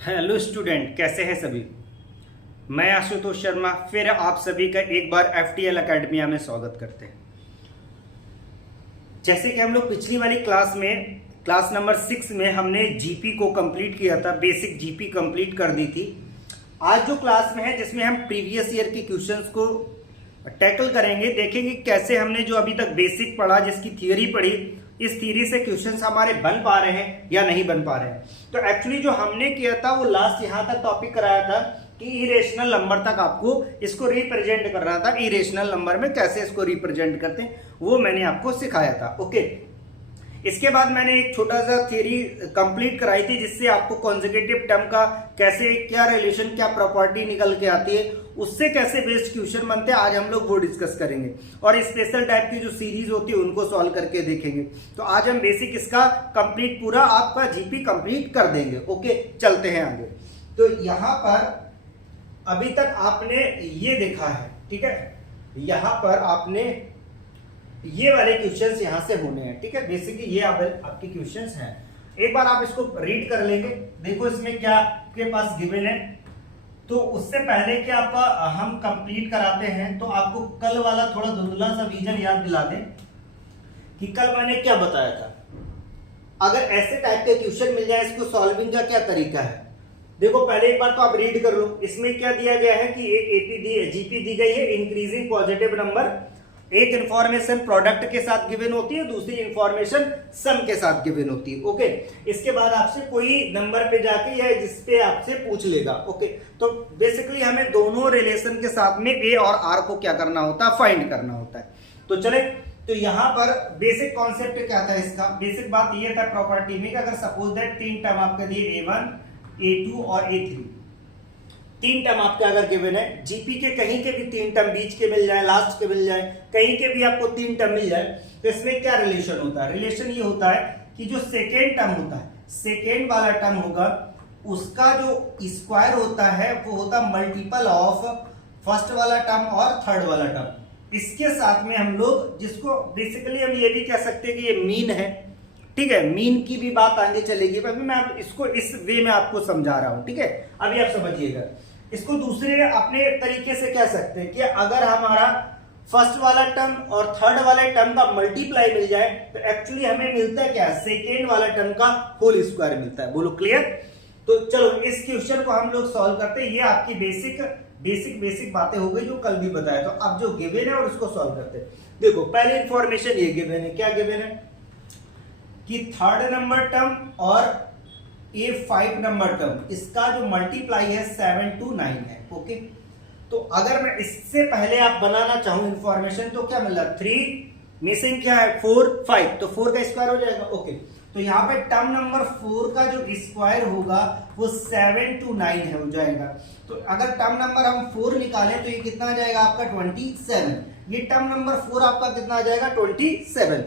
Hello student, कैसे हैं सभी। मैं आशुतोष शर्मा फिर आप सभी का एक बार FTL एकेडमिया में स्वागत करते हैं। जैसे कि हम लोग पिछली वाली क्लास में क्लास नंबर 6 में हमने जीपी को कंप्लीट किया था, बेसिक जीपी कंप्लीट कर दी थी। आज जो क्लास में है जिसमें हम प्रीवियस ईयर के क्वेश्चंस को टैकल करेंगे, देखेंगे कैसे हमने जो अभी तक बेसिक पढ़ा, जिसकी थियोरी पढ़ी, इस थियरी से क्वेश्चंस हमारे बन पा रहे हैं या नहीं बन पा रहे हैं। तो एक्चुअली जो हमने किया था वो लास्ट यहां तक टॉपिक कराया था कि इरेशनल नंबर तक आपको इसको रिप्रेजेंट करना था। इरेशनल नंबर में कैसे इसको रिप्रेजेंट करते हैं वो मैंने आपको सिखाया था। ओके, इसके बाद मैंने एक छोटा सा थियरी कंप्लीट कराई थी जिससे आपको कॉन्जिक्यूटिव टर्म का कैसे, क्या रिलेशन, क्या प्रॉपर्टी निकल के आती है, उससे कैसे बेस्ड क्वेश्चन बनते हैं, आज हम लोग वो डिस्कस करेंगे। और स्पेशल टाइप की जो सीरीज होती है उनको सॉल्व करके देखेंगे। तो आज हम बेसिक इसका कंप्लीट पूरा आपका जीपी कंप्लीट कर देंगे। ओके, चलते हैं आगे। तो यहां पर अभी तक आपने ये देखा है, ठीक है, यहां पर आपने ये वाले क्वेश्चंस यहां से होने हैं, ठीक है। बेसिकली ये आपके क्वेश्चंस हैं। एक बार आप इसको रीड कर लेंगे। देखो इसमें क्या आपके पास गिवन है। तो उससे पहले कि आपका हम कंप्लीट कराते हैं तो आपको कल वाला थोड़ा धुंधला सा विजन याद दिला दें कि कल मैंने क्या बताया था। अगर ऐसे टाइप के क्वेश्चन मिल जाए, इसको सॉल्विंग का क्या तरीका है। देखो पहले एक बार तो आप रीड कर लो। इसमें क्या दिया गया है कि एक जीपी दी गई है, इंक्रीजिंग पॉजिटिव नंबर। एक इंफॉर्मेशन प्रोडक्ट के साथ गिवन होती है, दूसरी इंफॉर्मेशन सम के साथ गिवन होती है। ओके, इसके बाद आपसे कोई नंबर पे जाके या जिस पे आपसे पूछ लेगा। ओके, तो बेसिकली हमें दोनों रिलेशन के साथ में ए और आर को क्या करना होता है, फाइंड करना होता है। तो चले, तो यहां पर बेसिक कॉन्सेप्ट क्या था इसका। बेसिक बात ये था प्रॉपर्टी में कि अगर सपोज दैट तीन टर्म आपके दिए A1, A2 और A3, तीन टर्म आपके अगर गिवन है, जीपी के कहीं के भी तीन टर्म बीच के मिल जाए, लास्ट के मिल जाए, कहीं के भी आपको तीन टर्म मिल जाए, तो इसमें क्या रिलेशन होता है। रिलेशन ये होता है कि जो सेकेंड टर्म होता है, सेकेंड वाला टर्म होगा, उसका जो स्क्वायर होता है वो होता मल्टीपल ऑफ फर्स्ट वाला टर्म और थर्ड वाला टर्म। इसके साथ में हम लोग, जिसको बेसिकली हम ये भी कह सकते हैं कि ये मीन है, ठीक है। मीन की भी बात आगे चलेगी, अभी मैं इसको इस वे में आपको समझा रहा हूं, ठीक है। अभी आप समझिएगा इसको। दूसरे अपने तरीके से कह सकते हैं कि अगर हमारा फर्स्ट वाला टर्म और थर्ड वाले टर्म का मल्टीप्लाई मिल जाए तो एक्चुअली हमें मिलता है क्या, सेकेंड वाला टर्म का होल स्क्वायर मिलता है। बोलो क्लियर। तो चलो इस क्वेश्चन को हम लोग सॉल्व करते हैं। ये आपकी बेसिक बातें हो गई जो कल भी बताया। तो अब जो गिवन है और उसको सॉल्व करते हैं। देखो पहले इंफॉर्मेशन ये गिवन है, क्या गिवन है कि थर्ड नंबर टर्म और ये 5 नंबर टर्म, इसका जो मल्टीप्लाई है 7 to 9 है। ओके, तो अगर मैं इससे पहले आप बनाना चाहूं इंफॉर्मेशन तो क्या मिल रहा है, 3 मिसिंग क्या है 4, 5, तो 4 का स्क्वायर हो जाएगा। ओके, तो यहाँ पे टर्म नंबर 4 का जो स्क्वायर होगा वो 7 to 9 है, हो जाएगा। तो अगर टर्म नंबर हम 4 निकालें तो ये कितना आ जाएगा आपका 27। ये टर्म नंबर 4 आपका कितना आ जाएगा 27।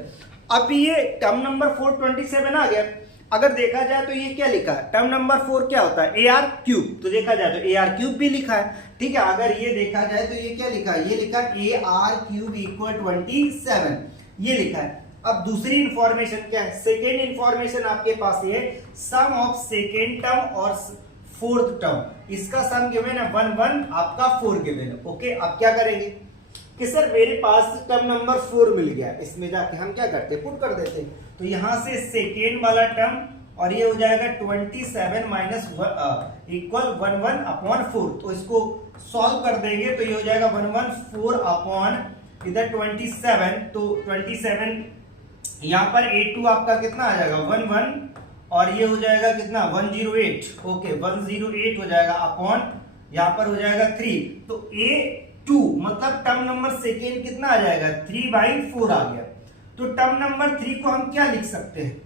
अब ये टर्म नंबर 4 27 आ गया। अगर देखा जाए तो ये क्या लिखा है, टर्म नंबर 4 क्या होता है, AR क्यूब। तो देखा जाए तो AR क्यूब भी लिखा है, ठीक है। अगर ये देखा जाए तो ये क्या लिखा है, ये लिखा है AR क्यूब इक्वल 27, ये लिखा है। अब दूसरी इंफॉर्मेशन क्या है, सेकेंड इंफॉर्मेशन आपके पास ये सम ऑफ सेकेंड टर्म और फोर्थ टर्म, इसका सम गिवन है 1 1, आपका 4 गिवन है। ओके, अब क्या करेंगे कि सर मेरे पास टर्म नंबर 4 मिल गया, इसमें जाके हम क्या करते हैं, पुट कर देते हैं। तो यहां से सेकेंड वाला टर्म और ये हो जाएगा 27 माइनस इक्वल 1 1 अपॉन 4। तो इसको सॉल्व कर देंगे तो ये हो जाएगा 1 1 4 अपॉन इधर 27। तो 27 यहां पर 82 आपका कितना आ जाएगा 1 1, और ये हो जाएगा कितना 108। ओके, 108 हो जाएगा अपॉन यहां पर हो जाएगा 3। तो A2 मतलब टर्म नंबर सेकेंड कितना आ जाएगा 3/4 आ गया। तो टर्म नंबर 3 को हम क्या लिख सकते हैं,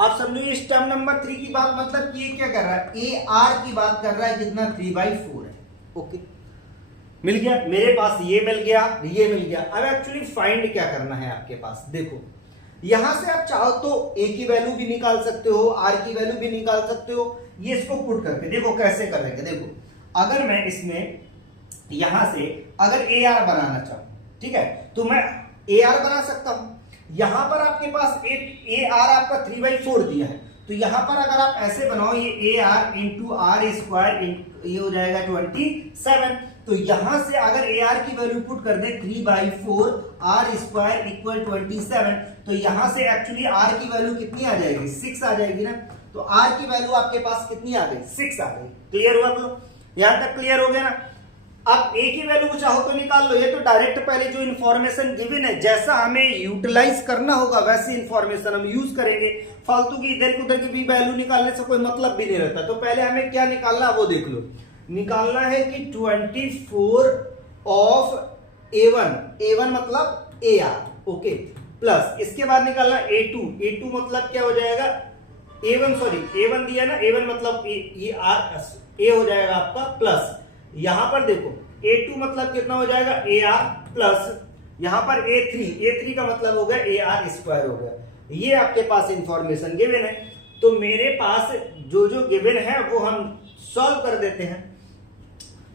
आप समझो इस टर्म नंबर 3 की बात, मतलब कि ये क्या कर रहा है, AR की बात कर रहा है, कितना 3/4 है। ओके, मिल गया मेरे पास, ये मिल गया, ये मिल गया। अब एक्चुअली फाइंड क्या करना है आपके पास, देखो यहां से आप चाहो तो A की वैल्यू भी निकाल सकते हो, R की वैल्यू भी निकाल सकते हो। ये इसको पुट करके देखो कैसे करेंगे। देखो अगर मैं इसमें यहां से अगर AR बनाना चाहूं, ठीक है, तो मैं AR बना सकता हूं। यहां पर आपके पास एक AR आपका 3/4 दिया है, तो तो यहां पर अगर आप ऐसे बनाओ, ये a r into r square, ये हो जाएगा 27। तो यहां से अगर ए आर की वैल्यू पुट कर दे 3/4 आर स्क्वायर इक्वल 27, तो यहां से एक्चुअली आर की वैल्यू कितनी आ जाएगी, 6 आ जाएगी ना। तो आर की वैल्यू आपके पास कितनी आ गई, 6 आ गई। क्लियर हुआ? तो यहां तक क्लियर हो गया ना। अब ए की वैल्यू को चाहो तो निकाल लो, ये तो डायरेक्ट पहले जो इन्फॉर्मेशन गिवन है, जैसा हमें यूटिलाइज करना होगा वैसी इन्फॉर्मेशन हम यूज करेंगे। फालतू की इधर उधर की भी वैल्यू निकालने से कोई मतलब भी नहीं रहता। तो पहले हमें क्या निकालना वो देख लो। निकालना है कि 24 ऑफ A1 मतलब AR, ओके, प्लस इसके बाद निकालना A2 मतलब क्या हो जाएगा, A1 दिया ना, A1 मतलब A हो जाएगा आपका, प्लस यहां पर देखो A2 मतलब कितना हो जाएगा, AR, प्लस यहां पर A3 का मतलब हो गया AR स्क्वायर हो गया। ये आपके पास इंफॉर्मेशन गिवन है। तो मेरे पास जो जो गिवन है वो हम सॉल्व कर देते हैं।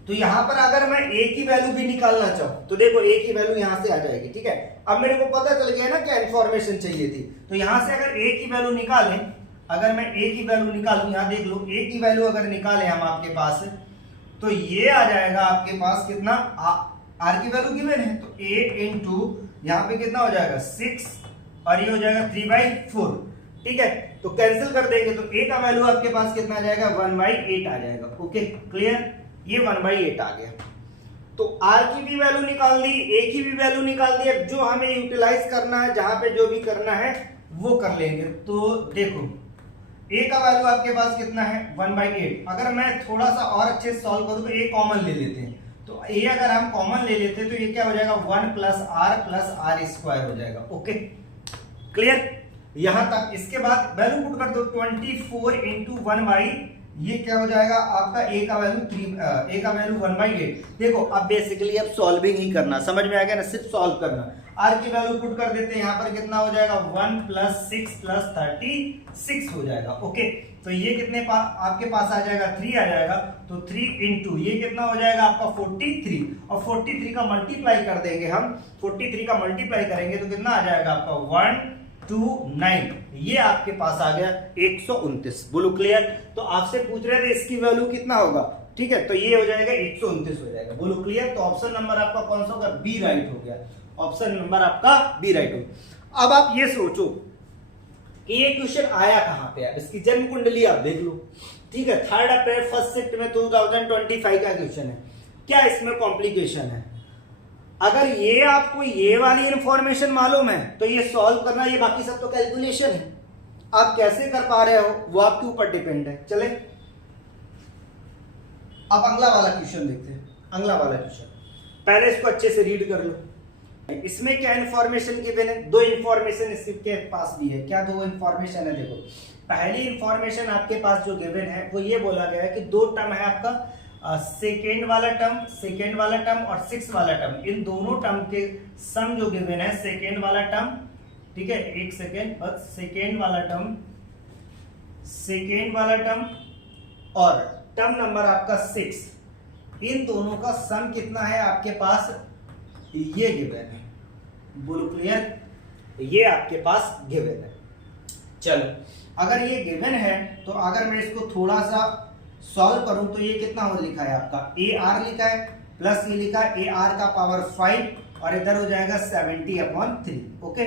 तो यहां पर अगर मैं a की वैल्यू भी निकालना चाहूं तो देखो a की वैल्यू यहां से आ जाएगी, ठीक है। अब मेरे को पता चल गया ना क्या इंफॉर्मेशन चाहिए थी। तो यहां से अगर a की वैल्यू निकालें, अगर मैं a की वैल्यू निकालूं, यहां देख लो a की वैल्यू अगर निकालें हम आपके पास, तो ये आ जाएगा आपके पास कितना, r की वैल्यू गिवन है तो a इंटू यहां पे कितना हो जाएगा 6 और ये हो जाएगा 3/4, ठीक है। तो कैंसिल कर देंगे तो a का वैल्यू आपके पास कितना आ जाएगा, 1/8 आ जाएगा। ओके क्लियर, ये 1/8 आ गया। तो r की भी वैल्यू निकाल दी, a की भी वैल्यू निकाल दी। अब जो हमें यूटिलाइज करना है, जहां पे जो भी करना है वो कर लेंगे। तो देखो a का वैल्यू आपके पास कितना है, 1/8। अगर मैं थोड़ा सा और अच्छे से सॉल्व करूं तो a कॉमन ले लेते हैं। तो a अगर हम कॉमन ले लेते हैं तो ये क्या हो जाएगा, 1 प्लस r स्क्वायर हो जाएगा। ओके क्लियर, यहां तक। इसके बाद वैल्यू पुट कर दो, 24 इंटू 1/, ये क्या हो जाएगा आपका a का वैल्यू 1/8। देखो अब बेसिकली अब सॉल्विंग ही करना, समझ में आ गया ना, सिर्फ सॉल्व करना। r की वैल्यू पुट कर देते हैं, यहां पर कितना हो जाएगा, 1 + 6 + 36 हो जाएगा। ओके, तो ये कितने आपके पास आ जाएगा, 3 आ जाएगा। तो 3 इंटू ये कितना हो जाएगा आपका 43, और 43 का मल्टीप्लाई कर देंगे हम, 43 का मल्टीप्लाई करेंगे तो कितना आ जाएगा आपका 129, ये आपके पास आ गया 129। बोलो क्लियर। तो आपसे पूछ रहे थे इसकी वैल्यू कितना होगा, ठीक है, तो ये हो जाएगा 129 हो जाएगा। बोलो क्लियर। तो ऑप्शन नंबर आपका कौन सा होगा, बी राइट हो गया। ऑप्शन नंबर आपका बी राइट हो गया। अब आप ये सोचो कि ये क्वेश्चन आया कहां पे है, इसकी जन्म कुंडली आप देख लो, ठीक है। 3 अप्रैल फर्स्ट शिफ्ट में 2025 का क्वेश्चन है। क्या इसमें कॉम्प्लिकेशन है? अगर ये आपको ये वाली इंफॉर्मेशन मालूम है तो ये सॉल्व करना, ये बाकी सब तो कैलकुलेशन है। आप कैसे कर पा रहे हो वो आपके ऊपर डिपेंड है। चले अब अगला वाला क्वेश्चन देखते हैं। अगला वाला क्वेश्चन पहले इसको अच्छे से रीड कर लो। इसमें क्या इंफॉर्मेशन गिवन है, 2 इंफॉर्मेशन इसके पास भी है। क्या 2 इंफॉर्मेशन है, देखो पहली इंफॉर्मेशन आपके पास जो गिवन है वो ये बोला गया है कि 2 टर्म है आपका, सेकेंड वाला टर्म और 6 वाला टर्म। इन दोनों टर्म के सम जो गिवन है, सेकेंड वाला टर्म, ठीक है, एक सेकेंड बस, सेकेंड वाला टर्म और टर्म नंबर आपका 6, इन दोनों का सम कितना है आपके पास, ये गिवन है। बोलो क्लियर, ये आपके पास गिवन है। चलो अगर ये गिवन है तो अगर मैं इसको थोड़ा सा सॉल्व करूं तो ये कितना हो लिखा है आपका, AR लिखा है, प्लस ये लिखा है AR का पावर 5 और इधर हो जाएगा 70/3। ओके,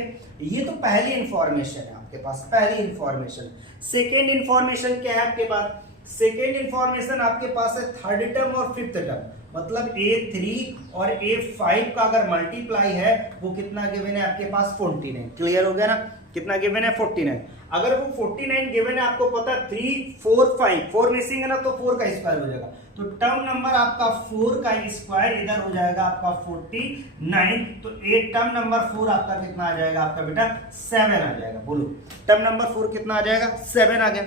ये तो पहली इंफॉर्मेशन है आपके पास, पहली इंफॉर्मेशन। सेकेंड इंफॉर्मेशन क्या है आपके पास, सेकेंड इंफॉर्मेशन आपके पास है थर्ड टर्म और फिफ्थ टर्म, मतलब A3 और A5 का अगर मल्टीप्लाई है वो कितना गिवन है आपके पास, 49। क्लियर हो गया ना, कितना गिवन है, 49। अगर वो 49 गिवन है, आपको पता 3 4 5, 4 मिसिंग है ना, तो 4 का स्क्वायर हो जाएगा। तो टर्म नंबर आपका 4 का स्क्वायर इधर हो जाएगा आपका 49। तो एक टर्म नंबर 4 आपका कितना आ जाएगा आपका बेटा, 7 आ जाएगा। बोलो टर्म नंबर 4 कितना आ जाएगा, 7 आ गया।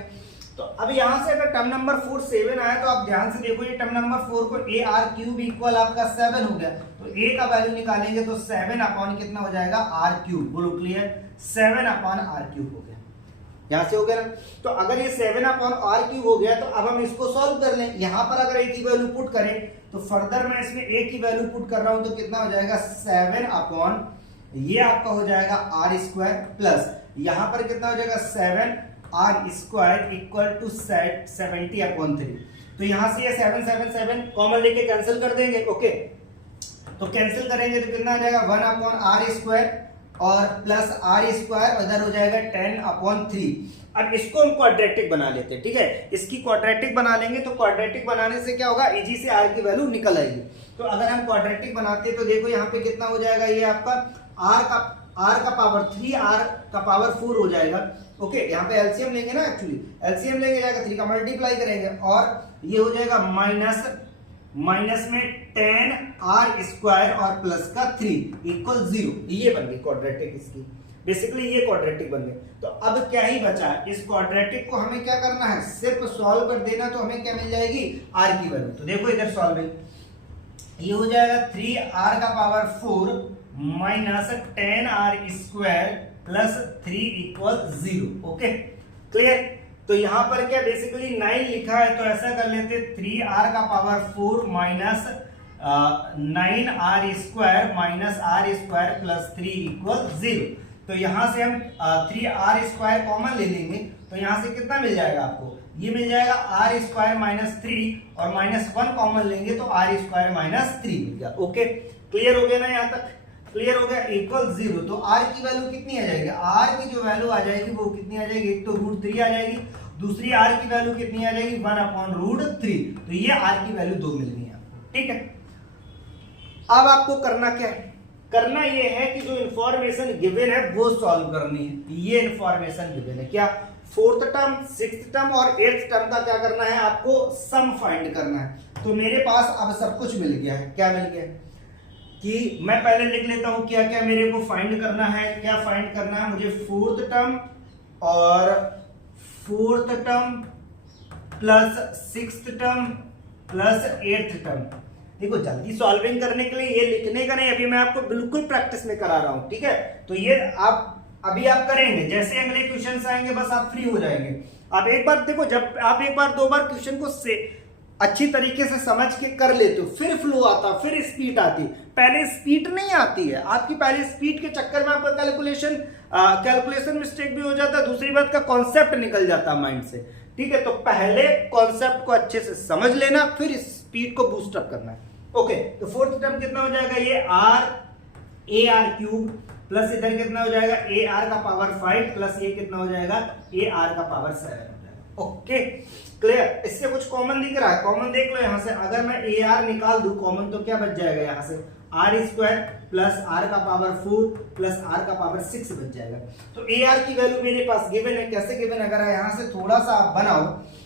तो अब यहां से अगर टर्म नंबर 4 7 आया तो आप ध्यान से देखो, ये टर्म नंबर 4 को AR³ इक्वल आपका 7 हो गया। तो A का वैल्यू निकालेंगे तो 7 कितना हो जाएगा, R³। बोलो क्लियर, 7/R³ हो गया। यहां से हो गया ना। तो अगर ये 7/R³ हो गया तो अब हम इसको सॉल्व कर लें। यहां पर अगर A की वैल्यू पुट करें तो फर्दर मैं इसमें A की वैल्यू पुट कर रहा हूं तो कितना हो जाएगा, 7 ये आपका हो जाएगा R² प्लस यहां पर कितना हो जाएगा 7 आर स्क्वायर इक्वल टू 70/3। तो यहां से ये 7 7 7 कॉमन लेके कैंसिल कर देंगे। ओके, तो कैंसिल करेंगे तो कितना आ जाएगा 1/r स्क्वायर और प्लस आर स्क्वायर, इधर हो जाएगा 10/3। अब इसको हम क्वाड्रेटिक बना लेते हैं, ठीक है। इसकी क्वाड्रेटिक बना लेंगे तो क्वाड्रेटिक बनाने से क्या होगा, इजी से आर की वैल्यू निकल आएगी। तो अगर हम क्वाड्रेटिक बनाते हैं तो देखो यहाँ पे कितना हो जाएगा, ये आपका आर का पावर 3 आर का पावर 4 हो जाएगा। ओके, यहाँ पे एलसीएम लेंगे ना, एक्चुअली एलसीएम लेंगे जाएगा 3 का मल्टीप्लाई करेंगे और ये हो जाएगा माइनस में 10 आर स्क्वायर और प्लस का 3 इक्वल 0। ये बन गई क्वाड्रेटिक इसकी, बेसिकली ये क्वाड्रेटिक बन गए। तो अब क्या ही बचा, इस क्वाड्रेटिक को हमें क्या करना है, सिर्फ सॉल्व कर देना, तो हमें क्या मिल जाएगी, आर की वैल्यू। तो देखो इधर सॉल्विंग, ये हो जाएगा 3r का power 4 minus 10r square plus 3 equal 0। Okay, clear. तो यहां पर क्या बेसिकली 9 लिखा है, तो ऐसा कर लेते 3r का power 4 minus 9r square minus r square plus 3 equal 0। तो यहां से हम 3r स्क्वायर कॉमन ले लेंगे, तो यहां से कितना मिल जाएगा आपको, ये मिल जाएगा r स्क्वायर माइनस 3 और माइनस 1 कॉमन लेंगे तो r स्क्वायर माइनस 3 मिल गया। ओके, क्लियर हो गया ना, यहां तक क्लियर हो गया, इक्वल 0। तो r की वैल्यू कितनी आ जाएगी, r की जो वैल्यू आ जाएगी वो कितनी आ जाएगी, एक तो √3 आ जाएगी, दूसरी r की वैल्यू कितनी आ जाएगी 1/√3। तो ये r की वैल्यू 2 मिल गई आपको, ठीक है। अब आपको करना क्या है, करना ये है कि जो इंफॉर्मेशन गिवन है वो सॉल्व करनी है। ये इंफॉर्मेशन गिवन है क्या, 4th टर्म 6th टर्म और 8th टर्म का क्या करना है, आपको सम फाइंड करना है। तो मेरे पास अब सब कुछ मिल गया है। क्या मिल गया कि मैं पहले लिख लेता हूं क्या क्या मेरे को फाइंड करना है। क्या फाइंड करना है मुझे, 4th टर्म और 4th term plus 6th term plus 8th term. देखो जल्दी सॉल्विंग करने के लिए ये लिखने का नहीं, अभी मैं आपको बिल्कुल प्रैक्टिस में करा रहा हूं, ठीक है। तो ये अभी आप करेंगे, जैसे अगले क्वेश्चन आएंगे बस आप फ्री हो जाएंगे। आप एक बार देखो, जब आप एक बार 2 बार क्वेश्चन को से अच्छी तरीके से समझ के कर लेते हो, फिर फ्लो आता, फिर स्पीड आती। पहले स्पीड नहीं आती है आपकी, पहले स्पीड के चक्कर में आपका कैलकुलेशन मिस्टेक भी हो जाता है, दूसरी बात का कॉन्सेप्ट निकल जाता है माइंड से, ठीक है। तो पहले कॉन्सेप्ट को अच्छे से समझ लेना, फिर स्पीड को बूस्ट अप करना है। ओके, तो 4th टर्म कितना हो जाएगा, ये ar क्यूब प्लस इधर कितना हो जाएगा ar का पावर 5 प्लस ये कितना हो जाएगा ar का पावर 7 हो जाएगा। Okay, clear. इससे कुछ कॉमन दिख रहा है, कॉमन देख लो यहां से। अगर मैं ar निकाल दूं कॉमन तो क्या बच जाएगा, यहां से r स्क्वायर प्लस r का पावर 4 प्लस r का पावर 6 बच जाएगा। तो ar की वैल्यू मेरे पास गिवन है। कैसे गिवन, अगर यहां से थोड़ा सा आप बनाओ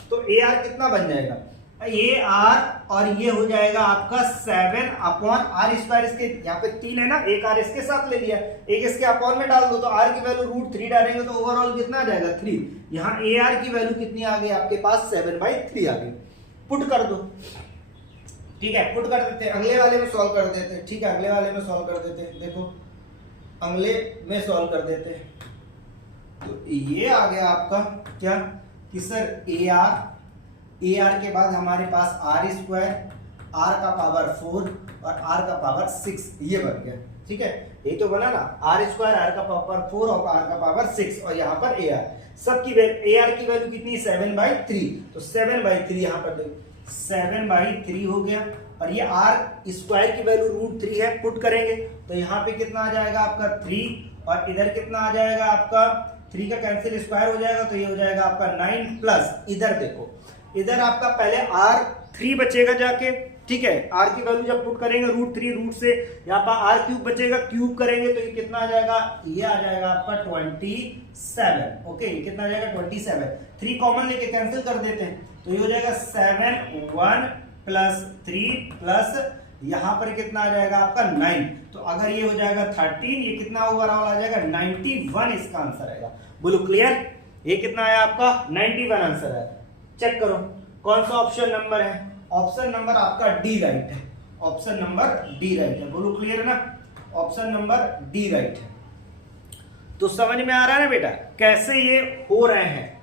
तो ar कितना बन जाएगा, ar और ये हो जाएगा आपका 7/r स्क्वायर। इसके यहाँ पे 3 है ना, एक r इसके साथ ले लिया, एक इसके अपॉन में डाल दो, तो r की वैल्यू √3 डालेंगे तो ओवरऑल कितना आ जाएगा 3। यहाँ ar की वैल्यू कितनी आ गई आपके पास 7/3 आ गई। पुट कर दो, ठीक है, पुट कर देते हैं, अगले वाले में सॉल्व कर देते हैं, ठीक है, अगले वाले में सॉल्व कर देते हैं। देखो अगले में सॉल्व कर देते हैं, तो ये आ गया आपका क्या कि सर ar के बाद हमारे पास r स्क्वायर, r का पावर 4 और r का पावर 6, ये बन गया, ठीक है। यही तो बना ना, r स्क्वायर, r का पावर 4 और r का पावर 6 और यहाँ पर ar। सबकी ar की वैल्यू कितनी 7/3, तो 7/3 यहाँ पर देखो 7/3 हो गया। और ये r स्क्वायर की वैल्यू √3 है, पुट करेंगे तो यहाँ पे कितना आ जाएगा आपका 3 और इधर कितना आ जाएगा आपका 3 का कैंसिल स्क्वायर हो जाएगा, तो ये हो जाएगा आपका 9 प्लस इधर देखो, इधर आपका पहले r3 बचेगा जाके, ठीक है। r की वैल्यू जब पुट करेंगे √3, रूट से यहाँ पर r क्यूब बचेगा, क्यूब करेंगे तो ये कितना आ जाएगा, ये आ जाएगा आपका 27। ओके, ये कितना आ जाएगा 27। 3 कॉमन लेके कैंसिल कर देते हैं तो ये हो जाएगा 7 1 प्लस 3 प्लस यहाँ पर कितना आ जाएगा आपका 9। तो अगर ये हो जाएगा 13, ये कितना ओवरऑल आ जाएगा 91, इसका आंसर आएगा। बोलो क्लियर, ये कितना आया आपका 91 आंसर है। चेक करो कौन सा ऑप्शन नंबर है, ऑप्शन नंबर आपका डी राइट है, ऑप्शन नंबर डी राइट है। बोलो क्लियर ना, ऑप्शन नंबर डी राइट है। तो समझ में आ रहा है ना बेटा कैसे ये हो रहे हैं,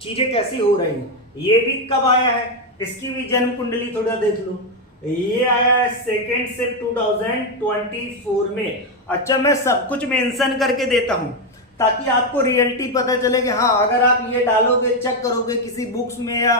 चीजें कैसी हो रही हैं। ये भी कब आया है, इसकी भी जन्म कुंडली थोड़ा देख लो। ये आया है 2 सितंबर 2024 में। अच्छा, मैं सब कुछ मेंशन करके देता हूं, ताकि आपको रियलिटी पता चले कि हाँ अगर आप ये डालोगे, चेक करोगे किसी बुक्स में या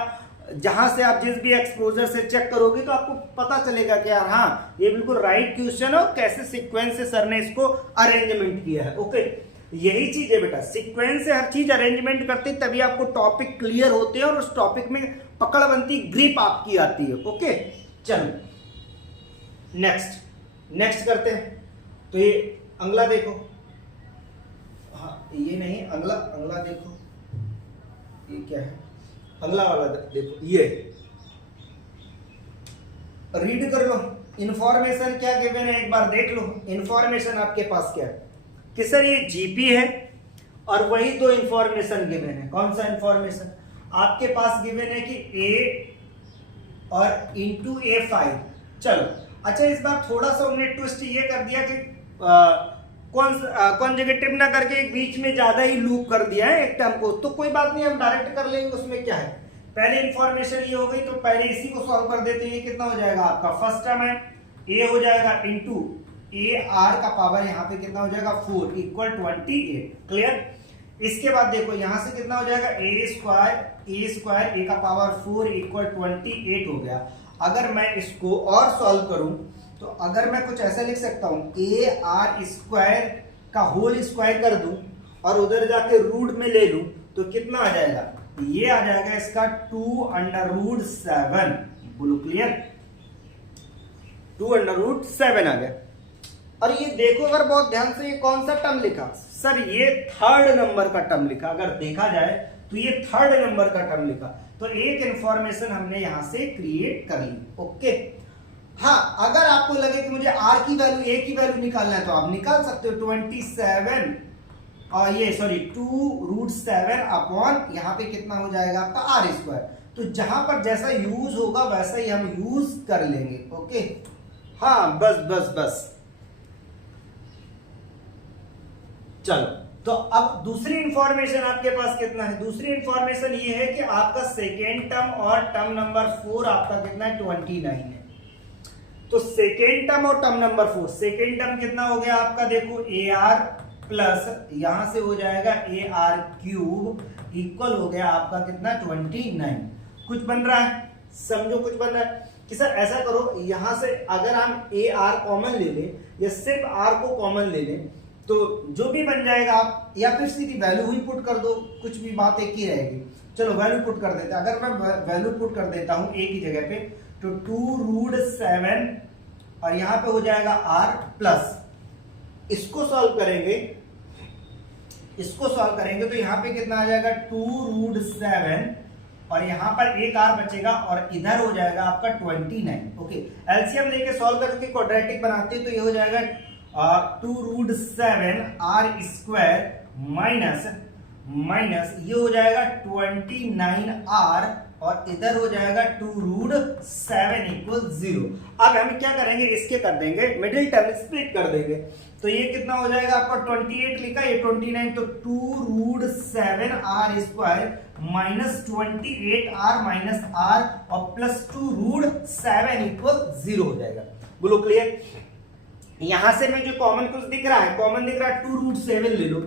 जहां से आप जिस भी एक्सपोजर से चेक करोगे तो आपको पता चलेगा कि यार हाँ ये बिल्कुल राइट क्वेश्चन है और कैसे सीक्वेंस से सर ने इसको अरेंजमेंट किया है। ओके, यही चीज है बेटा, सीक्वेंस से हर चीज अरेंजमेंट करते तभी आपको टॉपिक क्लियर होते हैं और उस टॉपिक में पकड़ बनती, ग्रिप आपकी आती है। ओके चलो नेक्स्ट करते हैं। तो ये अगला देखो, हाँ ये नहीं, अगला देखो, ये क्या है, अगला वाला देखो, ये रीड कर लो। इंफॉर्मेशन क्या गिवन है एक बार देख लो। इंफॉर्मेशन आपके पास क्या है कि सर ये जीपी है और वही दो इंफॉर्मेशन गिवन है। कौन सा इंफॉर्मेशन आपके पास गिवन है कि ए और इंटू A5। चलो अच्छा, इस बार थोड़ा सा उन्होंने ट्विस्ट ये कर दिया कि कॉन्जुगेटिव ना करके एक बीच में ज्यादा ही लूप कर दिया है एक टर्म को, तो कोई बात नहीं, हम डायरेक्ट कर लेंगे। उसमें क्या है, पहले इंफॉर्मेशन ये हो गई तो पहले इसी को सॉल्व कर देते हैं। ये कितना हो जाएगा आपका फर्स्ट टर्म है, ए हो जाएगा इंटू AR का पावर यहाँ पे कितना हो जाएगा 4 इक्वल 28। क्लियर। इसके बाद देखो यहां से कितना हो जाएगा ए स्क्वायर ए का पावर 4 इक्वल 28 हो गया। अगर मैं इसको और सॉल्व करूं तो अगर मैं कुछ ऐसा लिख सकता हूं AR स्क्वायर का होल स्क्वायर कर दूं और उधर जाके रूट में ले लूं तो कितना आ जाएगा, ये आ जाएगा इसका 2√7। बोलो क्लियर, 2√7 आ गया। और ये देखो अगर बहुत ध्यान से, ये कौन सा टर्म लिखा सर, ये थर्ड नंबर का टर्म लिखा। अगर देखा जाए तो ये थर्ड नंबर का टर्म लिखा, तो एक इंफॉर्मेशन हमने यहां से क्रिएट कर ली। ओके हाँ, अगर आपको लगे कि मुझे आर की वैल्यू, ए की वैल्यू निकालना है तो आप निकाल सकते हो। 27 और ये सॉरी 2√7 अपॉन यहाँ पे कितना हो जाएगा आपका आर स्क्वायर। तो जहां पर जैसा यूज होगा वैसा ही हम यूज कर लेंगे। ओके हाँ, बस चलो, तो अब दूसरी इंफॉर्मेशन आपके पास कितना है, दूसरी इंफॉर्मेशन ये है कि आपका सेकेंड टर्म और टर्म नंबर 4 आपका कितना है 29 है। तो सेकेंड टर्म और टर्म नंबर 4, सेकेंड टर्म कितना हो गया आपका, देखो AR प्लस यहां से हो जाएगा AR क्यूब इक्वल हो गया आपका कितना 29। कुछ बन रहा है, समझो कुछ बन रहा है कि सर ऐसा करो, यहां से अगर हम AR कॉमन ले लें या सिर्फ R को कॉमन ले लें तो जो भी बन जाएगा आप, या फिर सीधी वैल्यू ही पुट कर दो, कुछ भी बात एक ही रहेगी। चलो वैल्यू पुट कर देते हैं। अगर मैं वैल्यू पुट कर देता हूं ए की जगह पे तो 2√7 और यहां पे हो जाएगा R प्लस, इसको सॉल्व करेंगे तो यहां पे कितना आ जाएगा 2√7 और यहां पर एक R बचेगा और इधर हो जाएगा आपका 29। ओके, एलसीएम लेके सॉल्व करके क्वाड्रेटिक बनाते हैं तो ये हो जाएगा 2√7 R स्क्वायर माइनस ये हो जाएगा 29R और इधर हो जाएगा 2√7 इक्वल 0। अब हम क्या करेंगे, इसके कर देंगे मिडिल टर्म स्प्लिट कर देंगे। तो ये कितना हो जाएगा आपका 28 लिखा, ये 29, तो 2√7 R square minus 28R minus R और प्लस 2√7 इक्वल 0 हो जाएगा। बोलो क्लियर। यहां से में जो कॉमन कुछ दिख रहा है, 2√7 ले लो।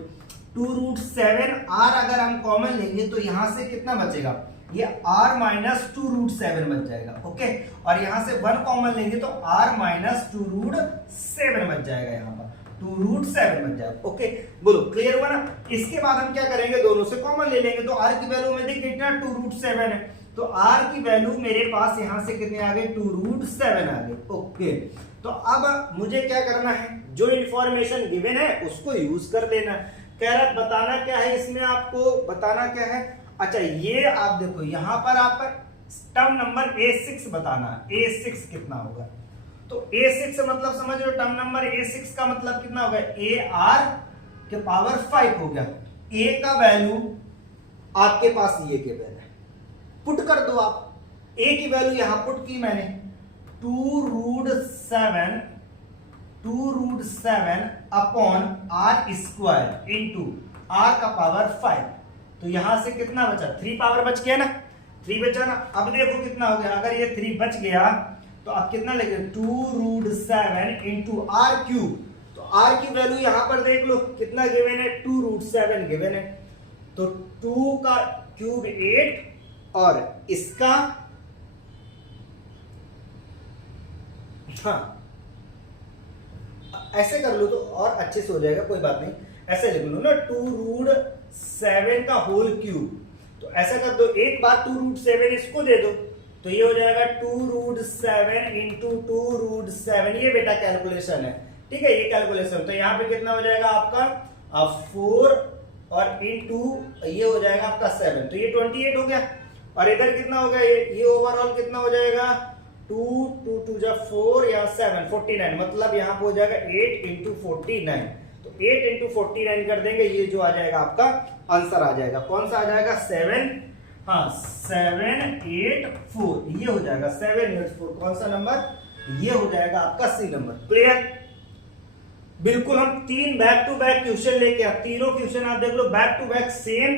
2√7 R अगर हम कॉमन लेंगे तो यहां से कितना बचेगा, ये R माइनस 2√7 बच जाएगा। ओके, और यहां से 1 कॉमन लेंगे तो R माइनस 2√7 बच जाएगा, यहां पर 2√7 बच जाएगा। ओके बोलो क्लियर हुआ ना। इसके बाद हम क्या करेंगे, दोनों से कॉमन ले लेंगे तो R की वैल्यू में देख कितना 2√7 है, तो R की वैल्यू मेरे पास यहां से कितने आ गए 2√7 आ गए। ओके, तो अब मुझे क्या करना है, जो इंफॉर्मेशन गिवन है उसको यूज कर लेना। कह रहा बताना क्या है, इसमें आपको बताना क्या है। अच्छा ये आप देखो यहां पर आप टर्म नंबर A6 बताना है, A6 कितना होगा। तो A6 मतलब समझ लो, टर्म नंबर A6 का मतलब कितना होगा, AR के पावर 5 हो गया। A का वैल्यू आपके पास ये के वैल्यू है, पुट कर दो आप। A की वैल्यू यहां पुट की मैंने 2√7 upon R square into R का पावर 5। तो यहां से कितना बचा, 3 पावर बच गया ना, 3 बचा ना। अब देखो कितना हो गया, अगर ये 3 बच गया तो आप कितना लेंगे 2√7 इंटू R क्यूब। तो आर की वैल्यू यहां पर देख लो कितना गिवन है, 2√7 गिवन है। तो 2 का क्यूब 8 और इसका हाँ ऐसे कर लो तो और अच्छे से हो जाएगा, कोई बात नहीं, ऐसे लिख लो ना 2√7 का होल क्यूब। तो ऐसा कर दो, एक बार 2√7 इसको दे दो तो ये हो जाएगा 2√7 इंटू 2√7, ये बेटा कैलकुलेशन है, ठीक है, ये कैलकुलेशन। तो यहाँ पे कितना हो जाएगा आपका 4 और इंटू ये हो जाएगा आपका 7, तो ये 28 हो गया। और इधर कितना हो गया, ये ओवरऑल कितना हो जाएगा 2 2 जा 4 या 7 49, मतलब यहाँ पे हो जाएगा 8 इंटू 49। तो 8 इंटू 49 कर देंगे, ये जो आ जाएगा आपका आंसर आ जाएगा, कौन सा आ जाएगा 784, ये हो जाएगा 784, कौन सा नंबर, ये हो जाएगा आपका सी नंबर। क्लियर? बिल्कुल हम 3 बैक टू बैक क्वेश्चन लेके आप तीनों क्वेश्चन आप देख लो बैक टू बैक सेम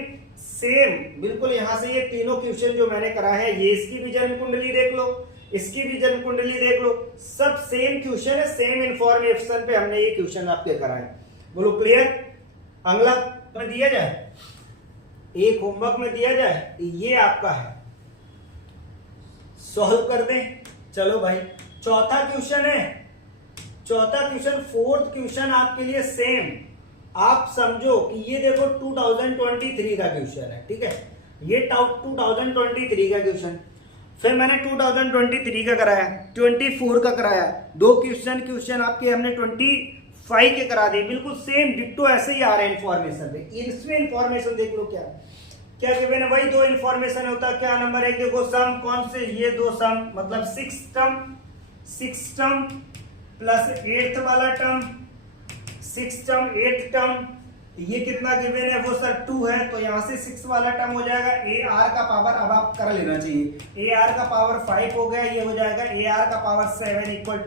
बिल्कुल। यहां से ये तीनों क्वेश्चन जो मैंने कराए हैं, ये इसकी भी जन्म कुंडली देख लो, इसकी भी जन्म कुंडली देख लो, सब सेम क्वेश्चन है, सेम इंफॉर्मेशन पे हमने ये क्वेश्चन आपके कराए। बोलो क्लियर? अगला में दिया जाए, एक होमवर्क में दिया जाए, ये आपका है, सॉल्व कर दें। चलो भाई चौथा क्वेश्चन है, चौथा क्वेश्चन, फोर्थ क्वेश्चन आपके लिए सेम। आप समझो कि ये देखो 2023 का क्वेश्चन है, ठीक है, ये 2023 का क्वेश्चन, फिर मैंने 2023 का कराया, 24 का कराया, दो क्वेश्चन आपके हमने 25 के करा दिए, बिल्कुल सेम डिट्टो ऐसे ही आ रहे हैं इंफॉर्मेशन पे। इसमें इंफॉर्मेशन देख लो क्या क्या गिवन है, वही दो इंफॉर्मेशन होता है। क्या नंबर है, देखो सम कौन से, ये दो सम, मतलब 6 टर्म प्लस 8th वाला टर्म, 6 टर्म 8th टर्म, ये कितना गिवन है वो सर 2 है, तो यहां से 6 वाला टर्म हो जाएगा ए आर का पावर, अब आप कर लेना चाहिए, ए आर का पावर 5 हो गया, ये हो जाएगा ए आर का पावर 7 इक्वल